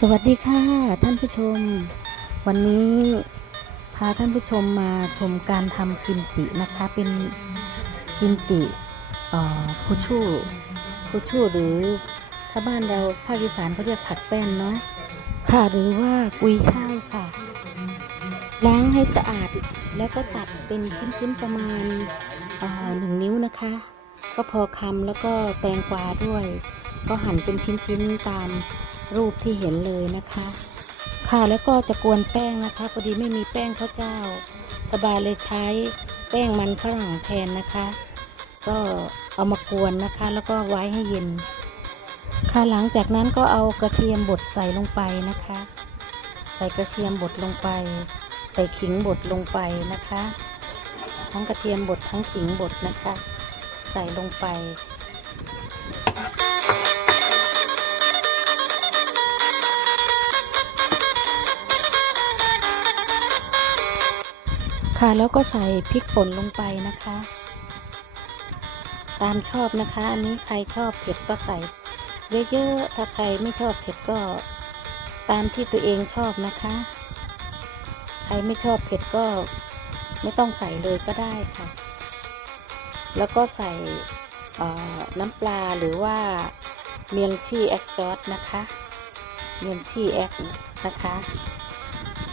สวัสดีค่ะท่านผู้ชม วันนี้พาท่านผู้ชมมาชมการทำกิมจินะคะ เป็นกิมจิผู้ชู่ผู้ชู่หรือถ้าบ้านเราภาคอีสานเขาเรียกผักแป้นเนาะค่ะหรือว่ากุยช่ายค่ะ ล้างให้สะอาดแล้วก็ตัดเป็นชิ้นๆประมาณหนึ่งนิ้วนะคะ ก็พอคำแล้วก็แตงกวาด้วย ก็หั่นเป็นชิ้นๆตาม รูปที่เห็นเลยนะคะ ค่ะแล้วก็จะกวนแป้งนะคะพอดีไม่มีแป้งข้าวเจ้า สบายเลยใช้แป้งมันฝรั่งแทนนะคะ ก็เอามากวนนะคะ แล้วก็ไว้ให้เย็น ค่ะหลังจากนั้นก็เอากระเทียมบดใส่ลงไปนะคะ ใส่กระเทียมบดลงไป ใส่ขิงบดลงไปนะคะ ทั้งกระเทียมบดทั้งขิงบดนะคะ ใส่ลงไป ค่ะ แล้วก็ใส่พริกป่นลงไปนะคะ ตามชอบนะคะ อันนี้ใครชอบเผ็ดก็ใส่เยอะๆ ถ้าใครไม่ชอบเผ็ดก็ตามที่ตัวเองชอบนะคะ ใครไม่ชอบเผ็ดก็ไม่ต้องใส่เลยก็ได้ค่ะ แล้วก็ใส่น้ำปลาหรือว่าเมียงชี่แอคจอดนะคะ เมียงชี่แอคนะคะ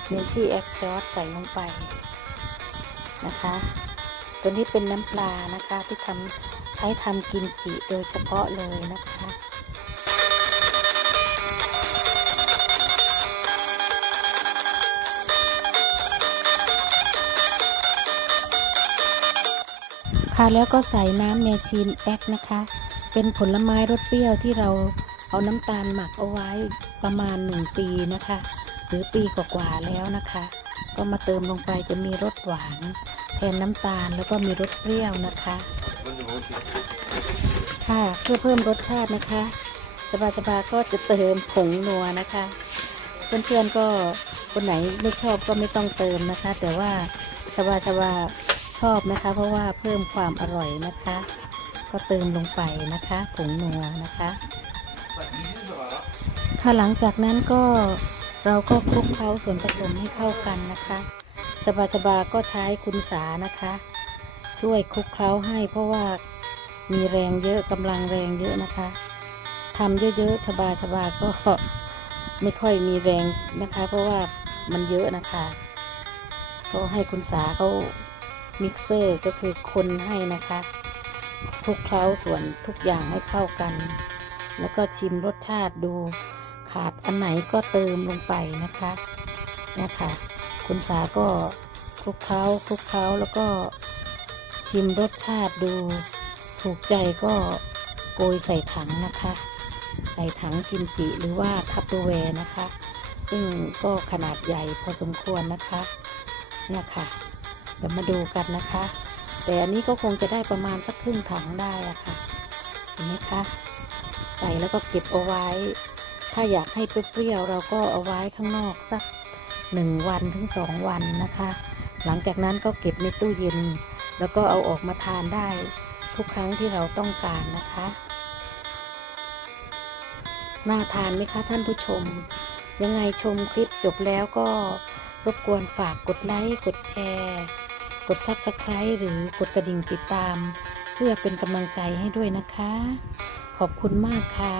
เมียงชี่แอคจอดใส่ลงไป นะคะ ตัวนี้เป็นน้ำปลานะคะที่ทำใช้ทำกิมจิโดยเฉพาะเลยนะคะค่ะแล้วก็ใส่น้ำเมชินแอคนะคะ เป็นผลไม้รสเปรี้ยวที่เราเอาน้ำตาลหมักเอาไว้ประมาณ 1 ปีนะคะ หรือปีกว่าๆแล้วนะคะ ก็มาเติมลงไปจะมีรสหวานแทนน้ำตาลแล้วก็มีรสเปรี้ยวนะคะ ค่ะเพื่อเพิ่มรสชาตินะคะสบาสบาก็จะเติมผงนัวนะคะ เพื่อนๆก็คนไหนไม่ชอบก็ไม่ต้องเติมนะคะ แต่ว่าสบาสบาชอบนะคะ เพราะว่าเพิ่มความอร่อยนะคะ ก็เติมลงไปนะคะผงนัวนะคะค่ะหลังจากนั้นก็ เราก็คลุกเคล้าส่วนผสมให้เข้ากันนะคะ สบาสบาก็ใช้คุณสานะคะ ช่วยคลุกเคล้าให้เพราะว่ามีแรงเยอะกำลังแรงเยอะนะคะทำเยอะๆชบาชบาก็ไม่ค่อยมีแรงนะคะ เพราะว่ามันเยอะนะคะ ก็ให้คุณสาเขามิกเซอร์ก็คือคนให้นะคะคลุกเคล้าส่วนทุกอย่างให้เข้ากัน แล้วก็ชิมรสชาติดู ขาดอันไหนก็เติมลงไปนะคะเนี่ยค่ะ คุณสาก็คลุกเคล้าคลุกเคล้าแล้วก็ชิมรสชาติดู ถูกใจก็โกยใส่ถังนะคะ ใส่ถังกิมจิหรือว่าทัพเปอร์แวร์นะคะ ซึ่งก็ขนาดใหญ่พอสมควรนะคะเนี่ยค่ะเดี๋ยวมาดูกันนะคะ แต่อันนี้ก็คงจะได้ประมาณสักครึ่งถังได้อะค่ะเห็นไหมคะใส่แล้วก็เก็บเอาไว้ ถ้าอยากให้เปรี้ยวเราก็เอาไว้ข้างนอกสักหนึ่งวันถึงสองวันนะคะ หลังจากนั้นก็เก็บในตู้เย็น แล้วก็เอาออกมาทานได้ทุกครั้งที่เราต้องการนะคะ น่าทานไหมคะท่านผู้ชม ยังไงชมคลิปจบแล้วก็รบกวนฝากกดไลค์ กดแชร์ กด Subscribe หรือกดกระดิ่งติดตาม เพื่อเป็นกำลังใจให้ด้วยนะคะ ขอบคุณมากค่ะ